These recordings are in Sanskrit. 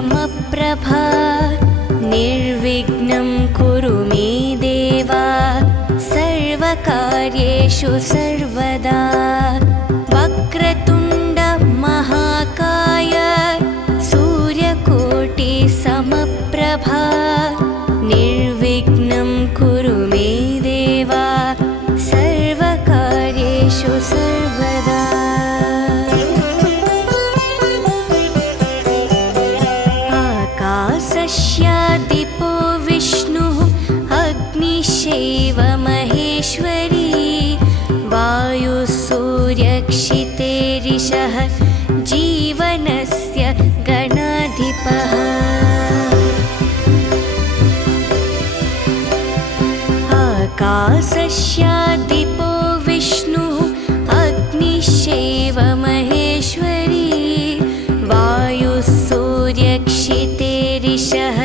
समप्रभा निर्विघ्नं कुरु मे देव सर्वकार्येषु सर्वदा वक्रतुण्ड महाकाय सूर्यकोटि समप्रभा निर्विघ्नं कुरु मे देव सर्वकार्येषु सर्वदा आकाशस्यादिपो विष्णुः अग्निश्चैव महेश्वरी वायुसूर्यक्षितेरिषः जीवनस्य गणाधिपः आकाशस्यादिपो विष्णुः अग्निश्चैव महेश्वरी वायुसूर्यक्षितेरिषः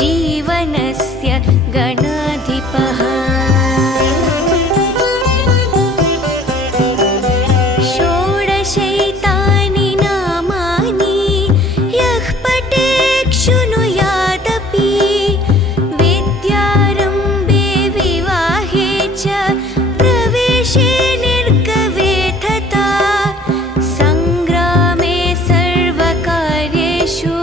जीवनस्य गणाधिपः षोडशैतानि नामानि यः पठेत् शृणुयादपि विद्यारम्भे विवाहे च प्रवेशे निर्गवे तथा सङ्ग्रामे सर्वकार्येषु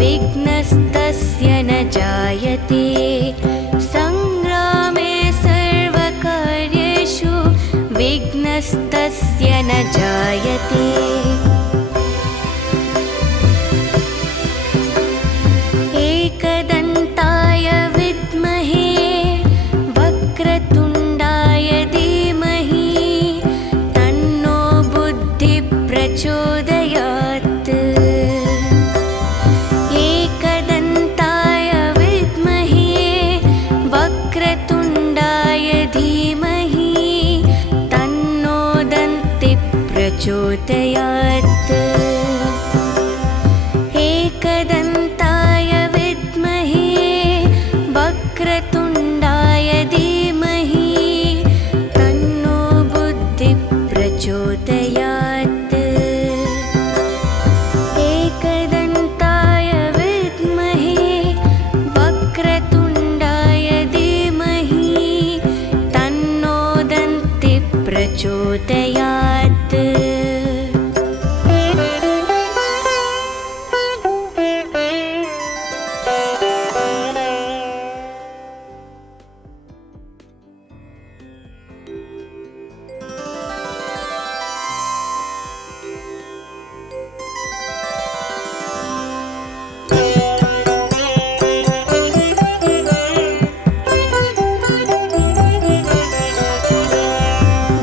विघ्नस्तस्य न जायते सङ्ग्रामे सर्वकार्येषु विघ्नस्तस्य न जायते एकदन्ताय विद्महे वक्रतुण्डाय धीमहि तन्नो बुद्धिः प्रचोदयात् एकदन्ताय विद्महे वक्रतुण्डाय धीमहि तन्नो दन्तिः प्रचोदयात् एकदन्ताय विद्महे वक्रतुण्डाय धीमहि तन्नो बुद्धिः प्रचोदयात् एकदन्ताय विद्महे वक्रतुण्डाय धीमहि तन्नो दन्तिः प्रचोदयात्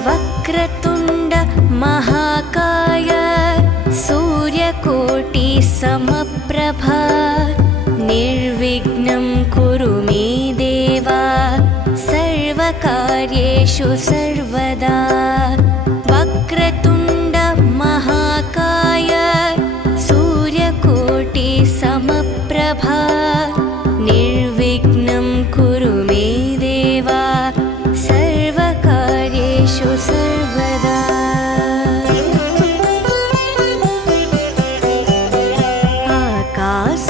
वक्रतुण्ड महाकाय सूर्यकोटि समप्रभा निर्विघ्नं कुरु मे देव सर्वकार्येषु सर्वदा वक्रतुण्ड महाकाय सूर्यकोटि समप्रभा निर्विघ्नं कुरु मे देव सर्वकार्येषु सर्वदा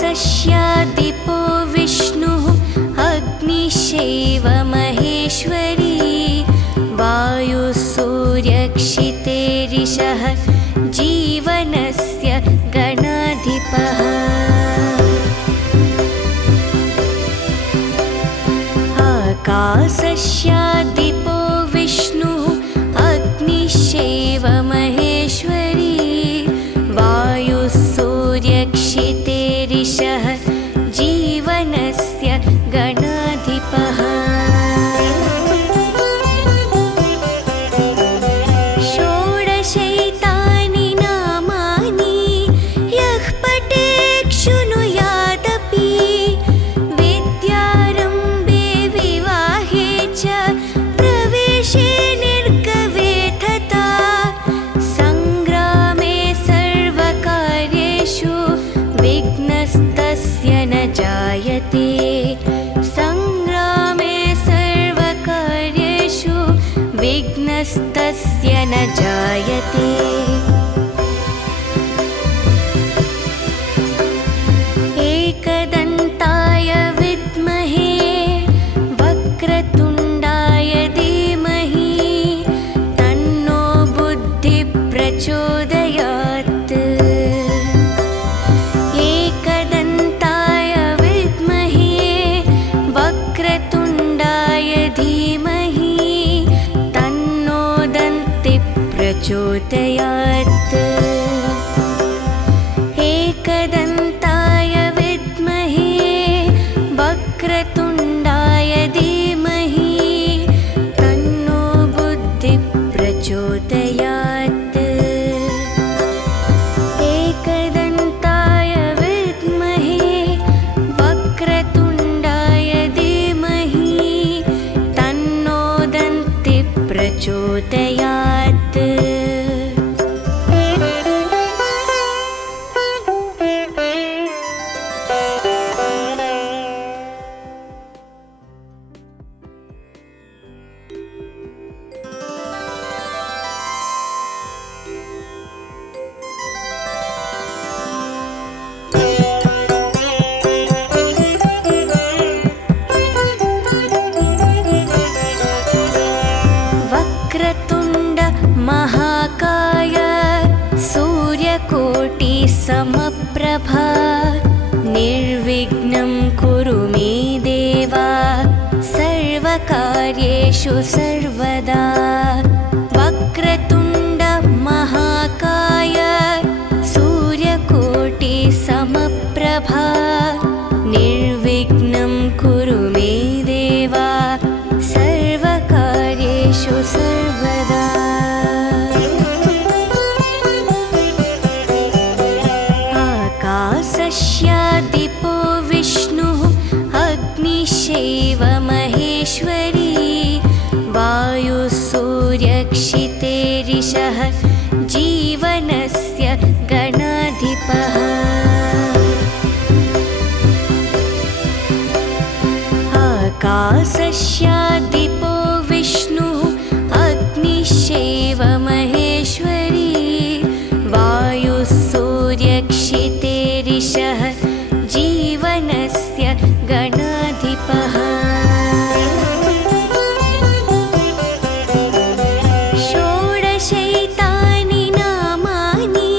आकाशस्यादिपो विष्णुः अग्निश्चैव महेश्वरी वायुसूर्यक्षितेरिषः जीवनस्य गणाधिपः आकाशस्यादिपो विष्णुः अग्निश्चैव महेश्वरी वायुसूर्यक्षितेरिषः जीवनस्य गणाधिपः षोडशैतानि नामानि यः पठेत् शृणुयादपि विद्यारम्भे विवाहे च प्रवेशे निर्गवे तथा सङ्ग्रामे सर्वकार्येषु विघ्नस्तस्य समप्रभा निर्विघ्नं कुरु मे देव सर्वकार्येषु सर्वदा वक्रतुण्ड महाकाय सूर्यकोटि समप्रभा निर्विघ्नं कुरु मे देव सर्वकार्येषु सर्वदा आकाशस्यादिपो विष्णुः अग्निश्चैव महेश्वरी वायुसूर्यक्षितेरिषः जीवनस्य गणाधिपः आकाशस्यादिपो विष्णुः अग्निश्चैव महेश्वरी वायुसूर्यक्षितेरिषः जीवनस्य गणाधिपः षोडशैतानि नामानि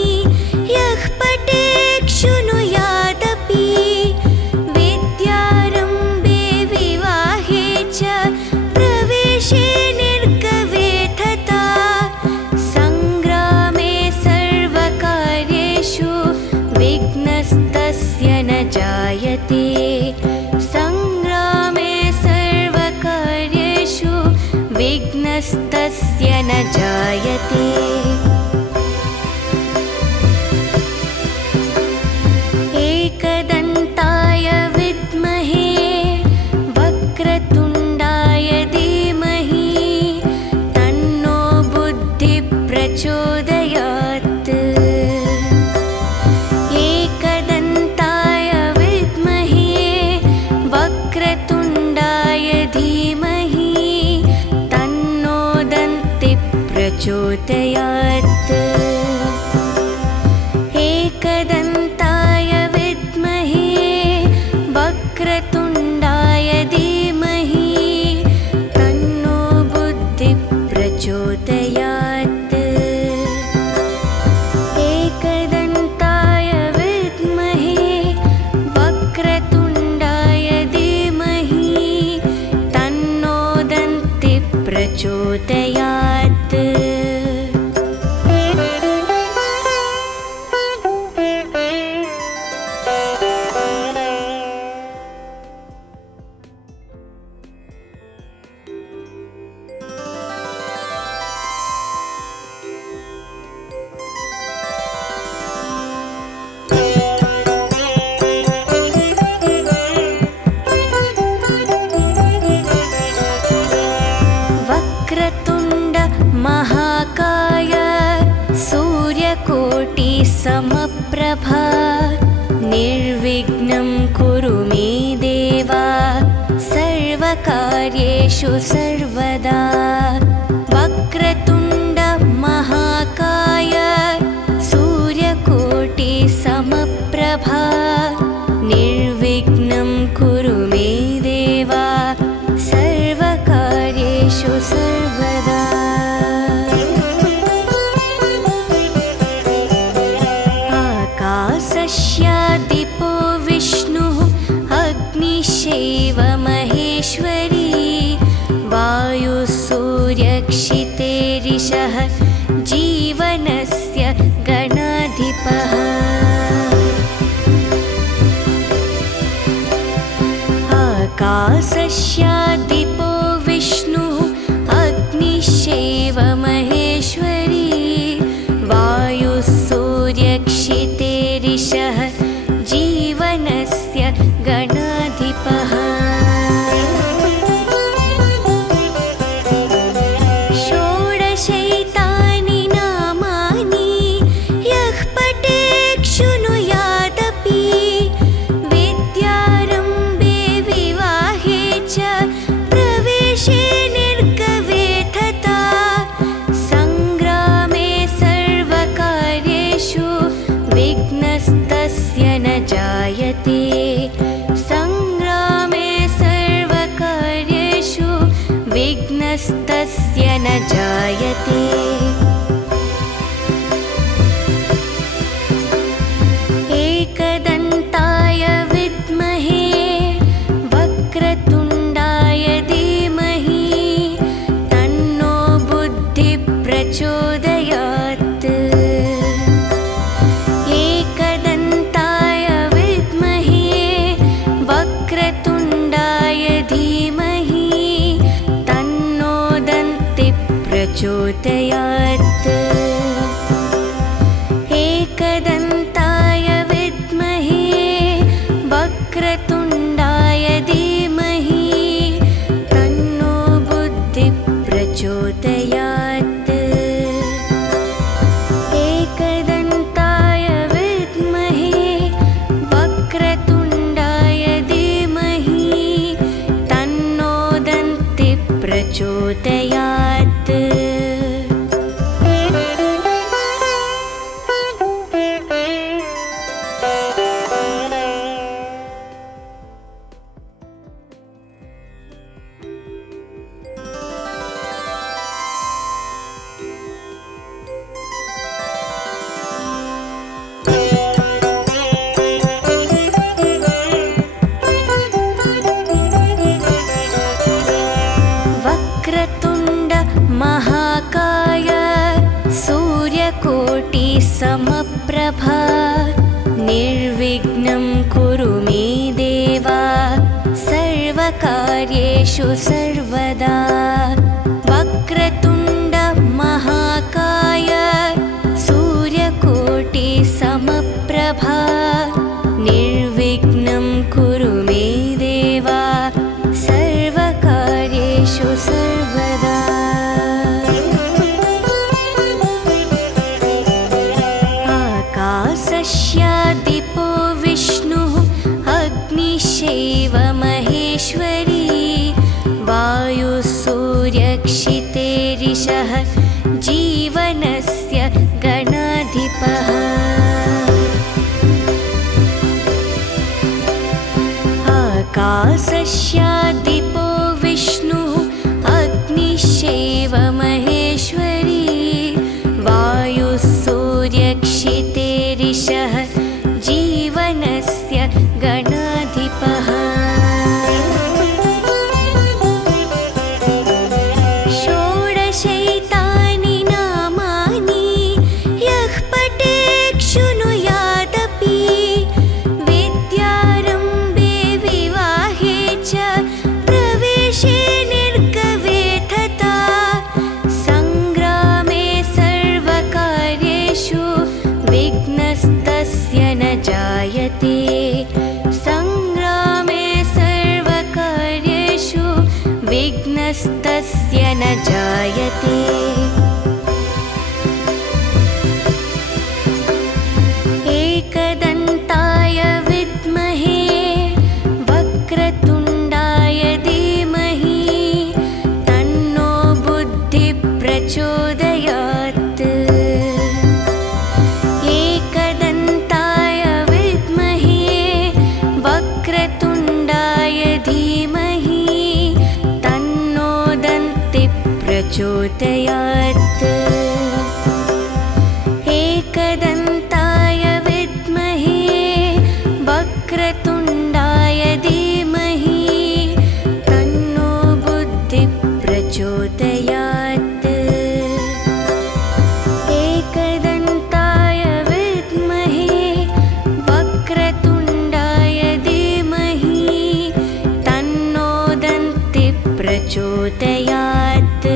यः पठेत् शृणुयादपि विद्यारम्भे विवाहे च प्रवेशे निर्गवे तथा सङ्ग्रामे सर्वकार्येषु विघ्नस्तस्य न जायते सङ्ग्रामे सर्वकार्येषु विघ्नस्तस्य न जायते एकदन्ताय विद्महे वक्रतुण्डाय धीमहि तन्नो बुद्धिः प्रचोदयात् एकदन्ताय विद्महे वक्रतुण्डाय धीमहि तन्नो दन्तिः प्रचोदयात् एकदन्ताय विद्महे वक्रतुण्डाय धीमहि तन्नो बुद्धिः प्रचोदयात् एकदन्ताय विद्महे वक्रतुण्डाय धीमहि तन्नो दन्तिः प्रचोदयात् वक्रतुण्ड महाकाय सूर्यकोटि समप्रभा निर्विघ्नं कुरु मे देव सर्वकार्येषु सर्वदा वक्रतुण्ड महाकाय सूर्यकोटि समप्रभा निर्विघ्नं कुरु मे देव सर्वकार्येषु सर्वदा आकाशस्यादिपो विष्णुः अग्निश्चैव महेश्वरी वायुसूर्यक्षितेरिषः जीवनस्य गणाधिपः आकाशस्यादिपो विष्णुः अग्निश्चैव महेश्वरी वायुसूर्यक्षितेरिषः जीवनस्य गणाधिपः षोडशैतानि नामानि यः पठेत् शृणुयादपि विद्यारम्भे विवाहे च प्रवेशे निर्गवे तथा सङ्ग्रामे सर्वकार्येषु विघ्नस्तस्य न जायते सङ्ग्रामे सर्वकार्येषु विघ्नस्तस्य न जायते एकदा प्रचोदयात् एकदन्ताय विद्महे वक्रतुण्डाय धीमहि तन्नो बुद्धिः प्रचोदयात् एकदन्ताय विद्महे वक्रतुण्डाय धीमहि तन्नो दन्तिः प्रचोदयात् वक्रतुण्ड महाकाय सूर्यकोटि समप्रभा निर्विघ्नं कुरु मे देव सर्वकार्येषु सर्वदा वक्रतुण्ड महाकाय सूर्यकोटि समप्रभा निर्विघ्नं कुरु मे देव सर्वकार्येषु सर्वदा आकाशस्यादिपो विष्णुः अग्निश्चैव महेश्वरी वायुसूर्यक्षितेरिषः जीवनस्य गणाधिपः आकाशस्यादिपो विष्णुः अग्निश्चैव महेश्वरी वायुसूर्यक्षितेरिषः जीवनस्य गणाधिपः षोडशैतानि नामानि यः पठेत् शृणुयादपि विद्यारम्भे विवाहे च प्रवेशे निर्गवे तथा सङ्ग्रामे सर्वकार्येषु विघ्नस्तस्य न जायते सङ्ग्रामे सर्वकार्येषु विघ्नस्तस्य न जायते एकदन्ताय विद्महे वक्रतुण्डाय धीमहि तन्नो बुद्धिः प्रचोदयात् एकदन्ताय विद्महे वक्रतुण्डाय धीमहि तन्नो दन्तिः प्रचोदयात् एकदन्ताय विद्महे वक्रतुण्डाय धीमहि तन्नो बुद्धिः प्रचोदयात् एकदन्ताय विद्महे वक्रतुण्डाय धीमहि तन्नो दन्तिः प्रचोदयात्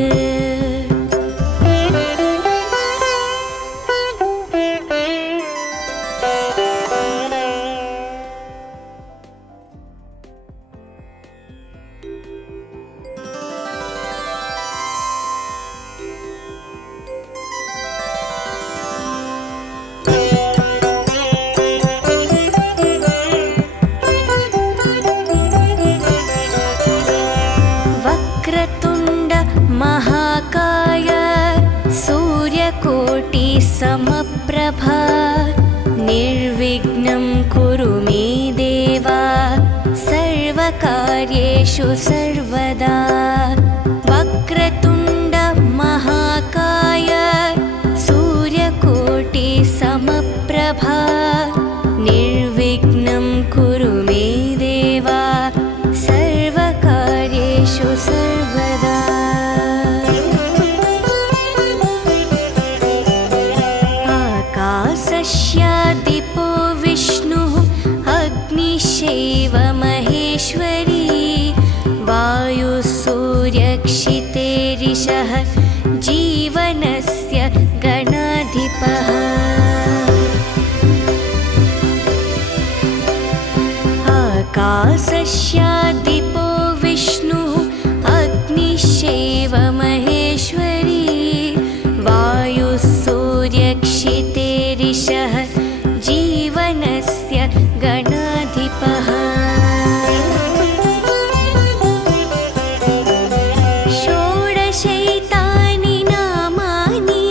वक्रतुण्ड महाकाय सूर्यकोटि समप्रभा निर्विघ्नं कुरु मे देव सर्वकार्येषु सर्वदा वक्रतुण्ड महाकाय सूर्यकोटि समप्रभा निर्विघ्नं कुरु मे देव सर्वकार्येषु सर्वदा आकाशस्यादिपो विष्णुः अग्निश्चैव महेश्वरी वायुसूर्यक्षितेरिषः जीवनस्य आकाशस्य दीपो विष्णुः अग्निश्चैव महेश्वरी वायुः सूर्यक्षितेरिषः जीवनस्य गणाधिपः षोडशैतानि नामानि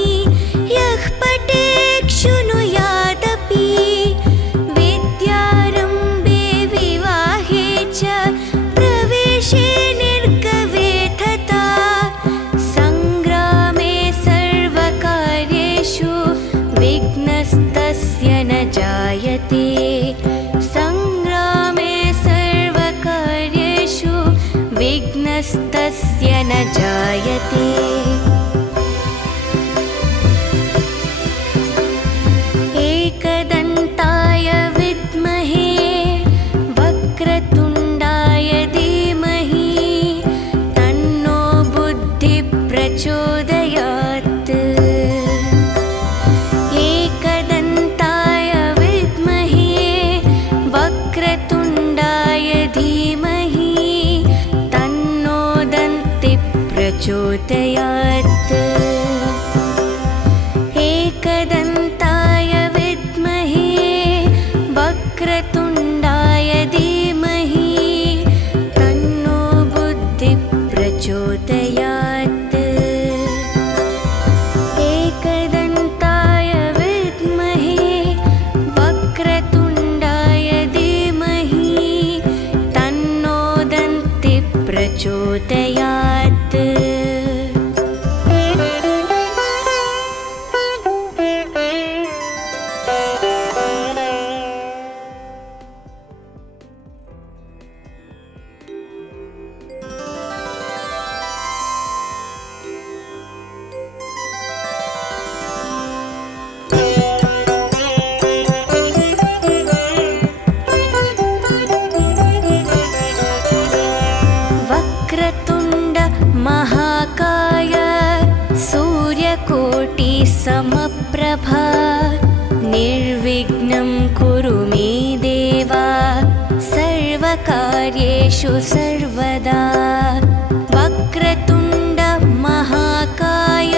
यः पठेत् शृणुयादपि विद्यारम्भे विवाहे च प्रवेशे निर्गवे तथा सङ्ग्रामे सर्वकार्येषु विघ्नस्तस्य न जायते सङ्ग्रामे सर्वकार्येषु विघ्नस्तस्य न जायते एकदन्ताय विद्महे वक्रतुण्डाय धीमहि तन्नो बुद्धिः प्रचोदयात् एकदन्ताय विद्महे वक्रतुण्डाय धीमहि तन्नो दन्तिः प्रचोदयात् एकदन्ताय विद्महे वक्रतुण्डाय धीमहि तन्नो बुद्धिः प्रचोदयात् एकदन्ताय विद्महे वक्रतुण्डाय धीमहि तन्नो दन्तिः प्रचोदयात् वक्रतुण्ड महाकाय सूर्यकोटि समप्रभा निर्विघ्नं कुरु मे देव सर्वकार्येषु सर्वदा वक्रतुण्ड महाकाय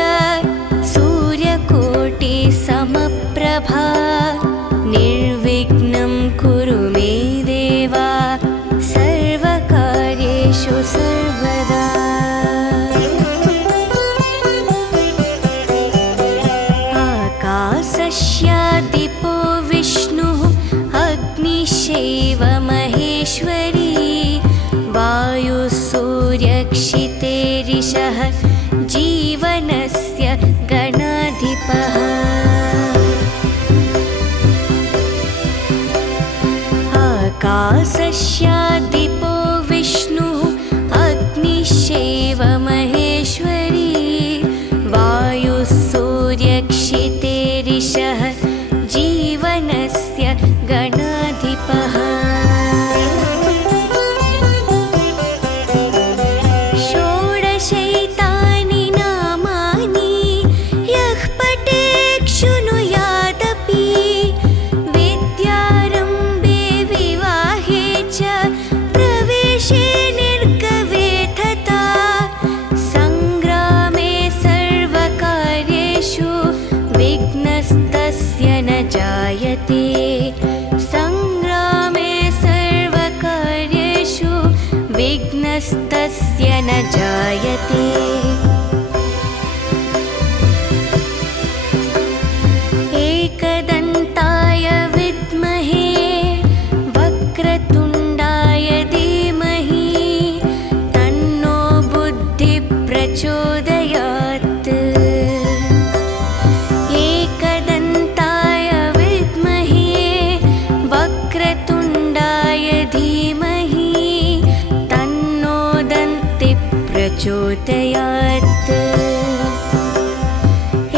सूर्यकोटि समप्रभा निर्विघ्नं कुरु मे देव सर्वकार्येषु सर्वदा आकाशस्य दीपो विष्णुः अग्निश्चैव महेश्वरी वायुः सूर्यक्षितेरिषः जीवनस्य गणाधिपः आकाशस्य दीपो विष्णुः अग्निश्चैव महेश्वरी वायुः सूर्यक्षितेरिषः जीवनस्य गणाधिपः षोडशैतानि नामानि यः पठेत् शृणुयादपि विद्यारम्भे विवाहे च प्रवेशे निर्गवे तथा सङ्ग्रामे सर्वकार्येषु विघ्नस्तस्य न जायते सङ्ग्रामे सर्वकार्येषु विघ्नस्तस्य न जायते एकदन्ताय विद्महे वक्रतुण्डाय धीमहि तन्नो बुद्धिः प्रचोदयात् एकदन्ताय विद्महे वक्रतुण्डाय धीमहि तन्नो दन्तिः प्रचोदयात्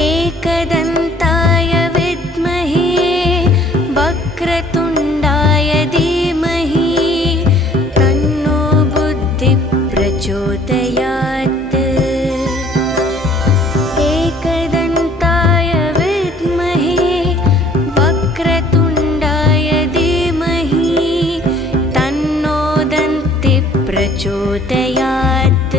एकदन्ताय विद्महे वक्रतुण्डाय धीमहि तन्नो बुद्धिः प्रचोदयात् एकदन्ताय विद्महे वक्रतुण्डाय धीमहि तन्नो प्रचोदयात्।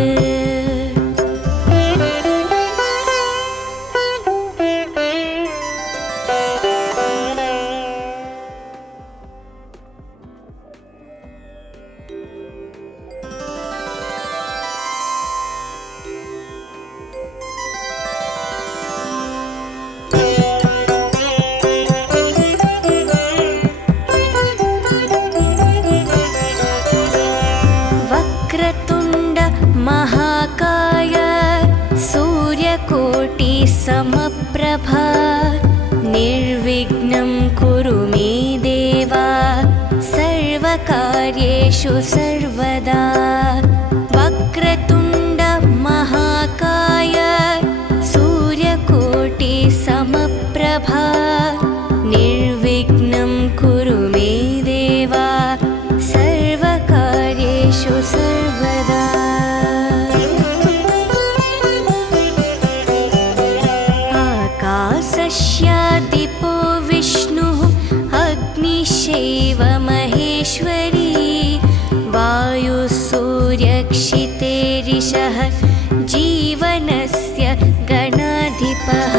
वक्रतुण्ड महाकाय सूर्यकोटि समप्रभा निर्विघ्नं कुरु मे देव सर्वकार्येषु सर्वदा। वक्रतुण्ड महाकाय सूर्यकोटि समप्रभा निर्विघ्नं कुरु मे देव सर्वकार्येषु सर्वदा। आकाशस्यादिपो विष्णुः अग्निश्चैव महेश्वरी वायुः सूर्यक्षितेरिषः जीवनस्य गणाधिपः।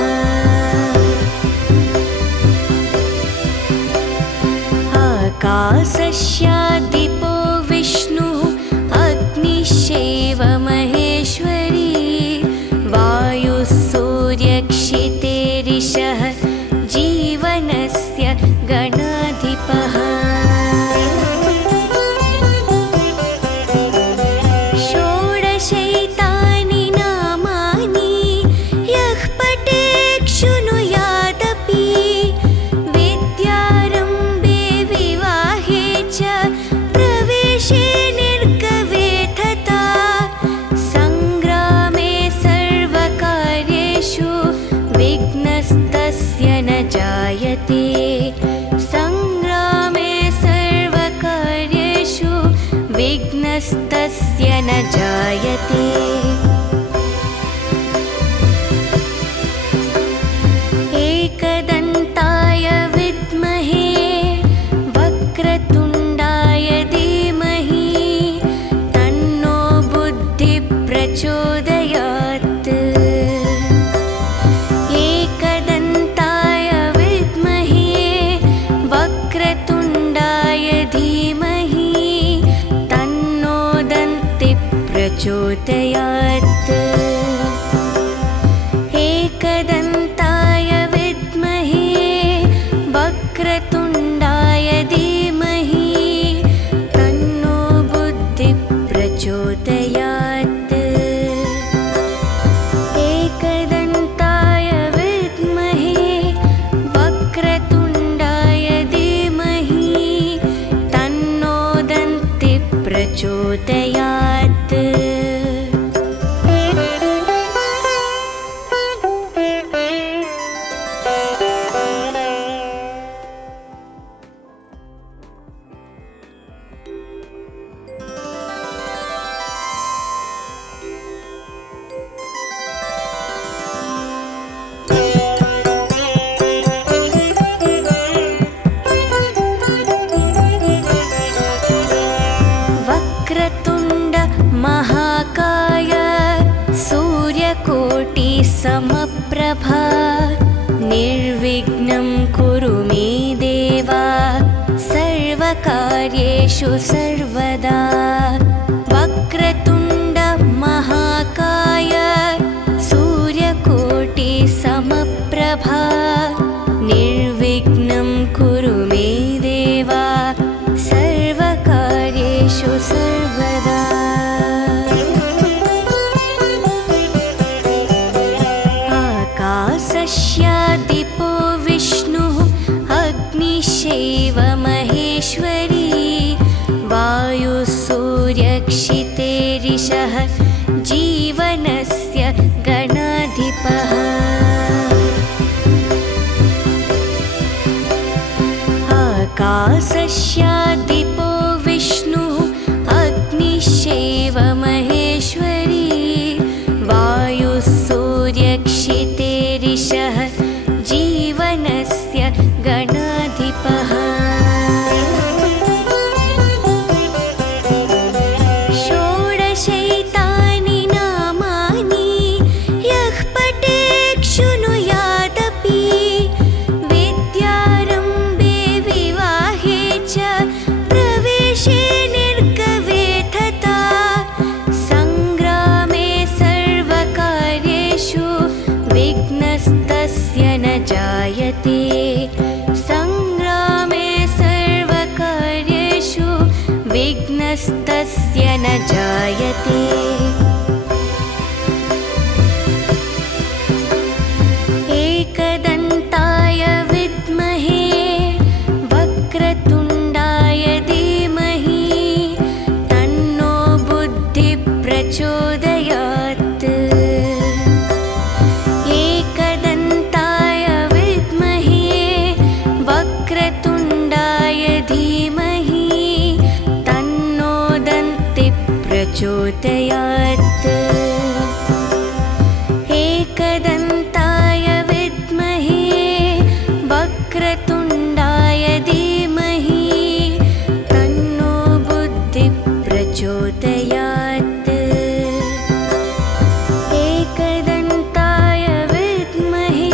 आकाशस्यादिपो विष्णुः अग्निश्चैव महेश्वरी वायुः सूर्यक्षितेरिषः जीवनस्य गणाधिपः। षोडशैतानि नामानि यः पठेत् शृणुयादपि विद्यारम्भे विवाहे च प्रवेशे निर्गवे तथा सङ्ग्रामे सर्वकार्येषु विघ्नस्तस्य न जायते। सङ्ग्रामे सर्वकार्येषु विघ्नस्तस्य न जायते। एकदन्ताय विद्महे वक्रतुण्डाय धीमहि तन्नो बुद्धिः प्रचोदयात्। एकदन्ताय विद्महे वक्रतुण्डाय धीमहि तन्नो दन्तिः प्रचोदयात्। एकदन्ताय विद्महे वक्रतुण्डाय धीमहि तन्नो बुद्धिः प्रचोदयात्। एकदन्ताय विद्महे वक्रतुण्डाय धीमहि तन्नो दन्तिः प्रचोदयात्। वक्रतुण्ड महाकाय सूर्यकोटि समप्रभा निर्विघ्नं कुरु मे देव सर्वकार्येषु सर्वदा। वक्रतुण्ड महाकाय सूर्यकोटि समप्रभा निर्विघ्नं कुरु मे देव सर्वकार्येषु सर्वदा। आकाशस्यादिपो विष्णुः अग्निश्चैव महेश्वरी वायुः सूर्यक्षितेरिषः जीवनस्य गणाधिपः। विघ्नस्तस्य न जायते। एकदन्ताय विद्महे वक्रतुण्डाय धीमहि तन्नो बुद्धिः प्रचोदयात्। एकदन्ताय विद्महे वक्रतुण्डाय धीमहि तन्नो दन्तिः प्रचोदयात्। एकदन्ताय विद्महे वक्रतुण्डाय धीमहि तन्नो बुद्धिः प्रचोदयात्। एकदन्ताय विद्महे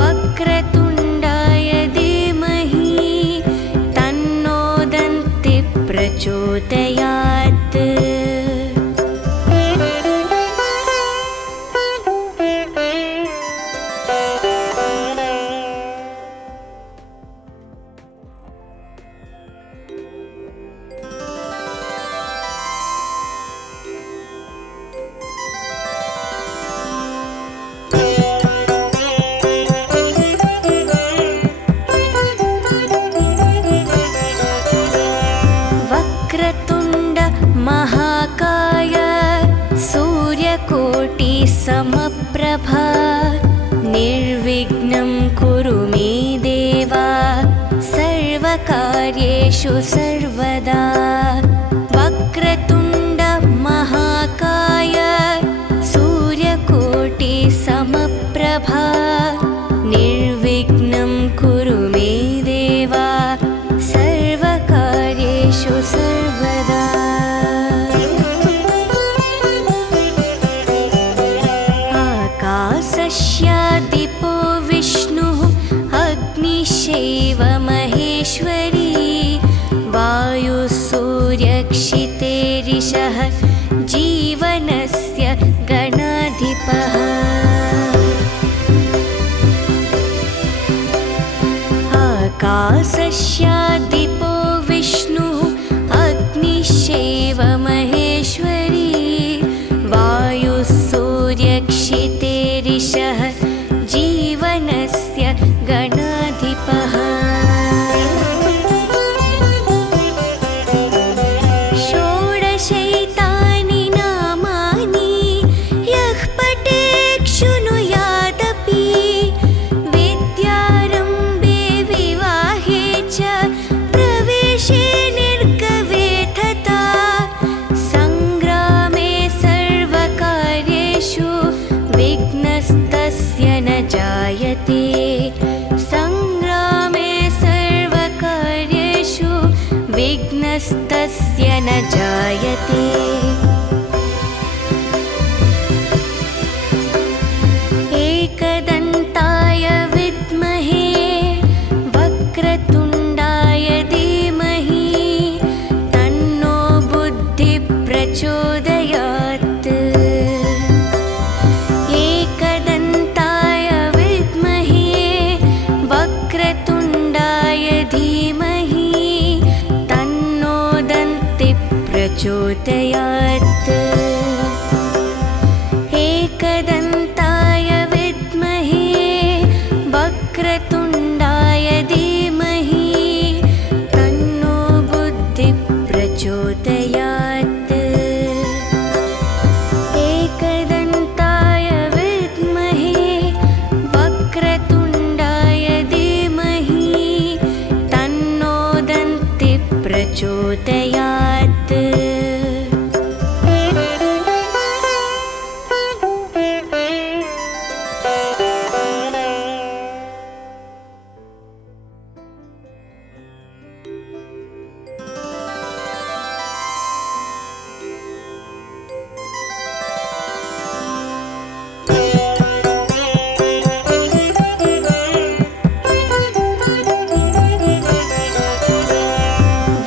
वक्रतुण्डाय धीमहि तन्नो दन्तिः प्रचोदयात्। वक्रतुण्ड महाकाय सूर्यकोटि समप्रभा निर्विघ्नं कुरु मे देव सर्वकार्येषु सर्वदा। वक्रतुण्ड महाकाय सूर्यकोटि समप्रभा निर्विघ्नं कुरु मे देव सर्वकार्येषु सर्वदा। आकाशस्यादिपो विष्णुः अग्निश्चैव महेश्वरी वायुसूर्यक्षितेरिषः जीवनस्य गणाधिपः। आकाशस्यादिपो विष्णुः अग्निश्चैव महेश्वरी वायुसूर्यक्षितेरिषः जीवनस्य गणाधिपः। षोडशैतानि नामानि यः पठेत् शृणुयादपि विद्यारम्भे विवाहे च प्रवेशे निर्गवे तथा सङ्ग्रामे सर्वकार्येषु विघ्नस्तस्य न जायते। सङ्ग्रामे सर्वकार्येषु विघ्नस्तस्य न जायते। एकदन्ताय विद्महे वक्रतुण्डाय धीमहि तन्नो बुद्धिः प्रचोदयात्। एकदन्ताय विद्महे वक्रतुण्डाय धीमहि तन्नो दन्तिः प्रचोदयात्। एकदन्ताय विद्महे वक्रतुण्डाय धीमहि तन्नो बुद्धिः प्रचोदयात्। एकदन्ताय विद्महे वक्रतुण्डाय धीमहि तन्नो दन्तिः प्रचोदयात्।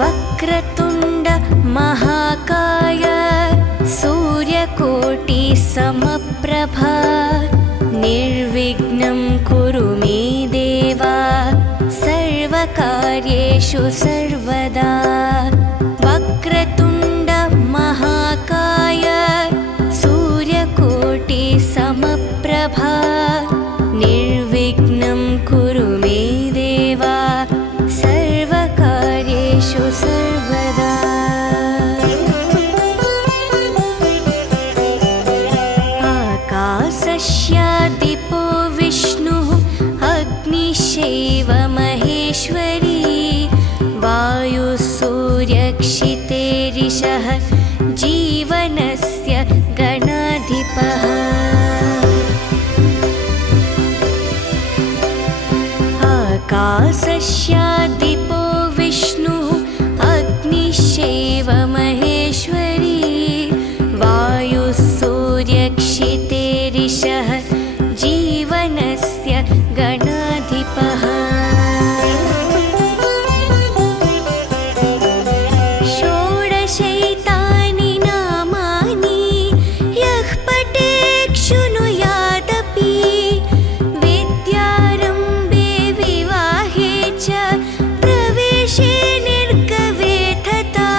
वक्रतुण्ड महाकाय सूर्यकोटि समप्रभा निर्विघ्नं कुरु मे देव सर्वकार्येषु सर्वदा। वक्रतुण्ड सर्वदा। आकाशस्यादिपो विष्णुः अग्निश्चैव महेश्वरी वायुसूर्यक्षितेरिषः जीवनस्य गणाधिपः। आकाशस्यादिपो विष्णुः अग्निश्चैव महेश्वरी वायुसूर्यक्षितेरिषः जीवनस्य गणाधिपः। षोडशैतानि नामानि यः पठेत् शृणुयादपि विद्यारम्भे विवाहे च प्रवेशे निर्गवे तथा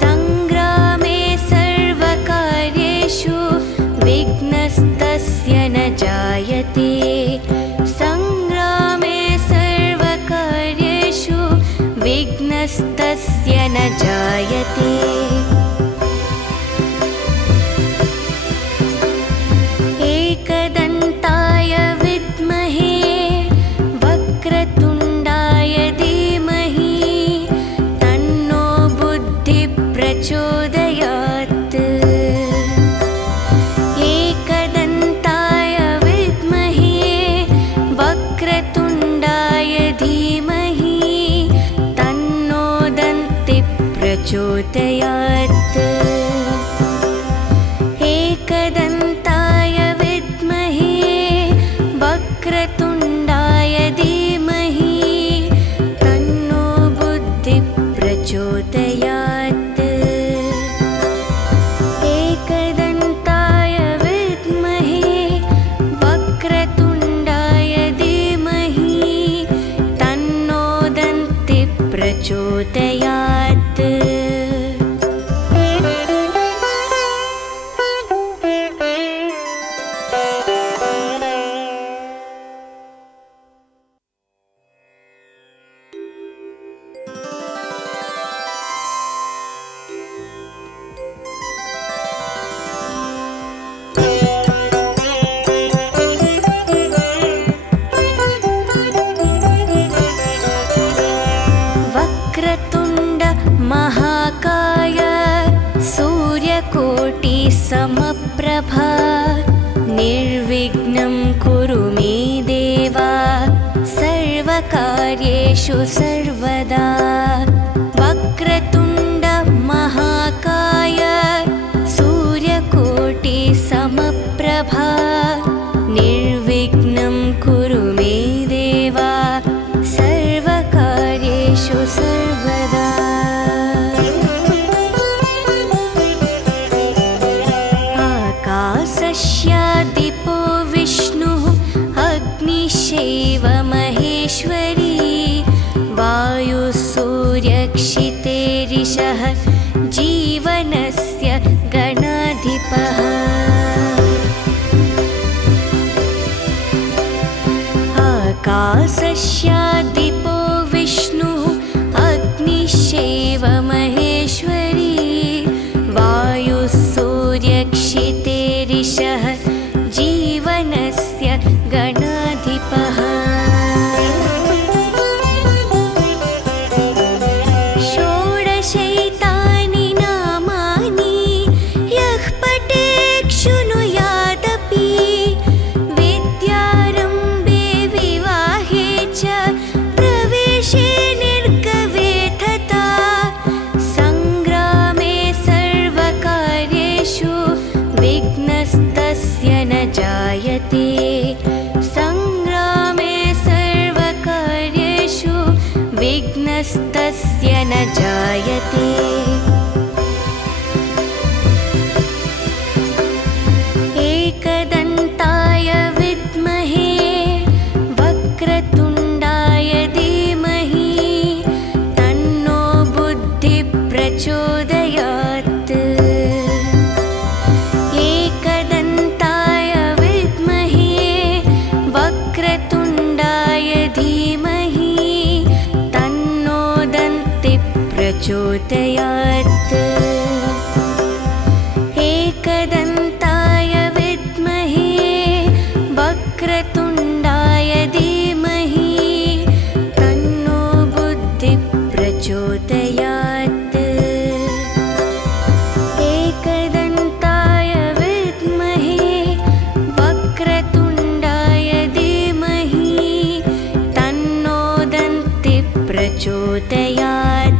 सङ्ग्रामे सर्वकार्येषु विघ्नस्तस्य न जायते। सङ्ग्रामे सर्वकार्येषु विघ्नस्तस्य न जायते। एकदन्ताय विद्महे वक्रतुण्डाय धीमहि तन्नो बुद्धिः प्रचोदयात्। एकदन्ताय विद्महे वक्रतुण्डाय धीमहि तन्नो दन्तिः प्रचोदयात्। एकदन्ताय विद्महे वक्रतुण्डाय धीमहि तन्नो बुद्धिः प्रचोदयात्। एकदन्ताय विद्महे वक्रतुण्डाय धीमहि तन्नो दन्तिः प्रचोदयात्। वक्रतुण्ड महाकाय सूर्यकोटि समप्रभा निर्विघ्नं कुरु मे देव सर्वकार्येषु सर्वदा। वक्रतुण्ड महाकाय सूर्यकोटि समप्रभा निर्विघ्नं कुरु मे देव सर्वकार्येषु सर्वदा। आकाशस्यादिपो विष्णुः अग्निश्चैव महेश्वरी वायुसूर्यक्षितेरिषः जीवनस्य गणाधिपः। आकाशस्यादिपो विष्णुः अग्निश्चैव महेश्वरी वायुसूर्यक्षितेरिषः जीवनस्य गणाधिपः। षोडशैतानि नामानि यः पठेत् शृणुयादपि विद्यारम्भे विवाहे च प्रवेशे निर्गवे तथा सङ्ग्रामे सर्वकार्येषु विघ्नस्तस्य न जायते। सङ्ग्रामे सर्वकार्येषु विघ्नस्तस्य न जायते। एकदन्ताय विद्महे वक्रतुण्डाय धीमहि तन्नो बुद्धिः प्रचोदयात्। एकदन्ताय विद्महे वक्रतुण्डाय धीमहि तन्नो दन्तिः प्रचोदयात् एकदन्ताय विद्महे वक्रतुण्डाय धीमहि तन्नो बुद्धिः प्रचोदयात् एकदन्ताय विद्महे वक्रतुण्डाय धीमहि तन्नो दन्तिः प्रचोदयात्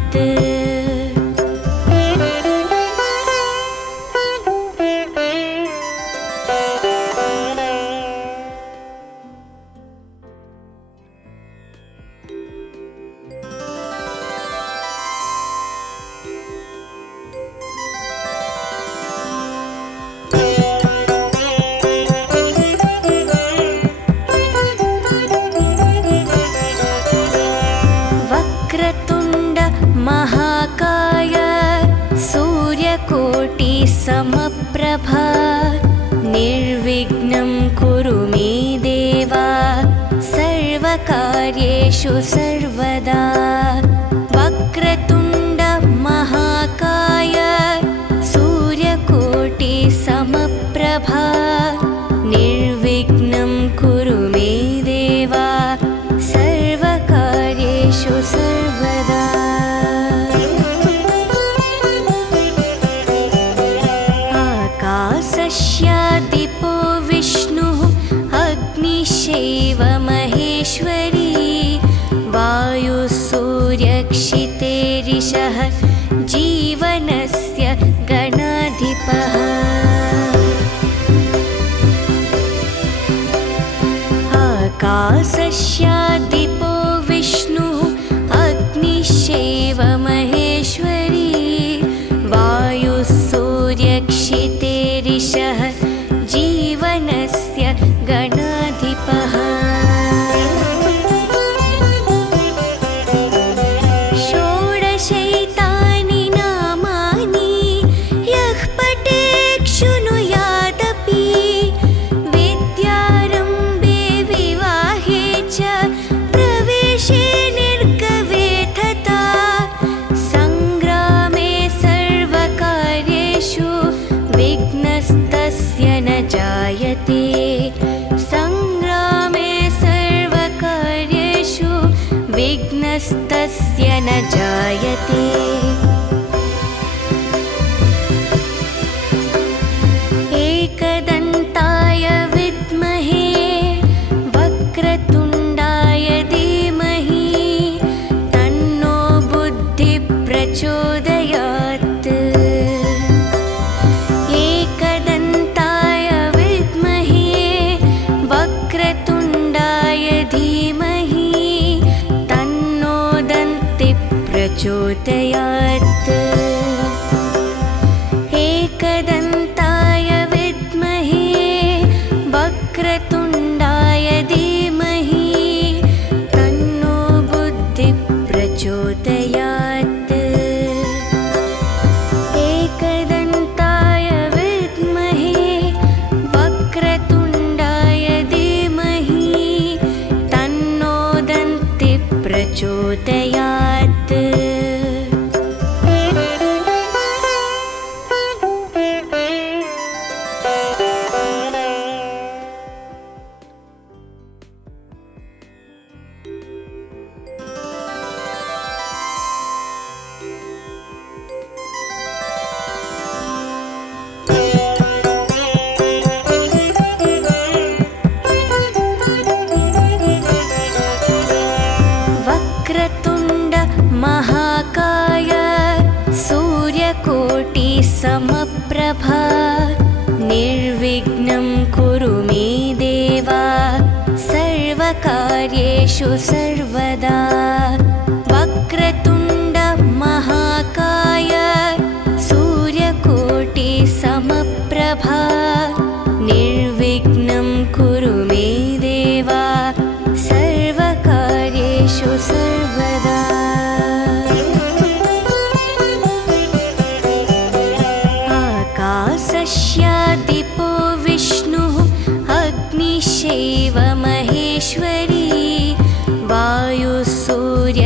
वक्रतुण्ड महाकाय सूर्यकोटि समप्रभा निर्विघ्नं कुरु मे देव सर्वकार्येषु सर्वदा वक्रतुण्ड महाकाय सूर्यकोटि समप्रभा निर्विघ्नं कुरु मे देव सर्वकार्येषु सर्वदा आकाशस्यादिपो विष्णुः अग्निश्चैव महेश्वरी वायुसूर्यक्षितेरिषः जीवनस्य गणाधिपः आकाशस्यादिपो विष्णुः अग्निश्चैव महेश्वरी वायुसूर्यक्षितेरिषः जीवनस्य गणाधिपः षोडशैतानि नामानि यः पठेत् शृणुयादपि विद्यारम्भे विवाहे च प्रवेशे निर्गवे तथा सङ्ग्रामे सर्वकार्येषु विघ्नस्तस्य न जायते सङ्ग्रामे सर्वकार्येषु विघ्नस्तस्य न जायते एकदन्ताय विद्महे वक्रतुण्डाय धीमहि तन्नो बुद्धिः प्रचोदयात् एकदन्ताय विद्महे वक्रतुण्डाय धीमहि तन्नो दन्तिः प्रचोदयात् एकदन्ताय विद्महे वक्रतुण्डाय धीमहि तन्नो बुद्धिः प्रचोदयात् एकदन्ताय विद्महे वक्रतुण्डाय धीमहि तन्नो दन्तिः प्रचोदयात् वक्रतुण्ड महाकाय सूर्यकोटि समप्रभा निर्विघ्नं कुरु मे देव सर्वकार्येषु सर्वदा वक्रतुण्ड महाकाय सूर्यकोटि समप्रभा निर्विघ्नं कुरु मे देव सर्वकार्येषु सर्वदा आकाशस्यादिपो विष्णुः अग्निश्चैव महेश्वरी वायुसूर्य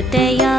ज्योतया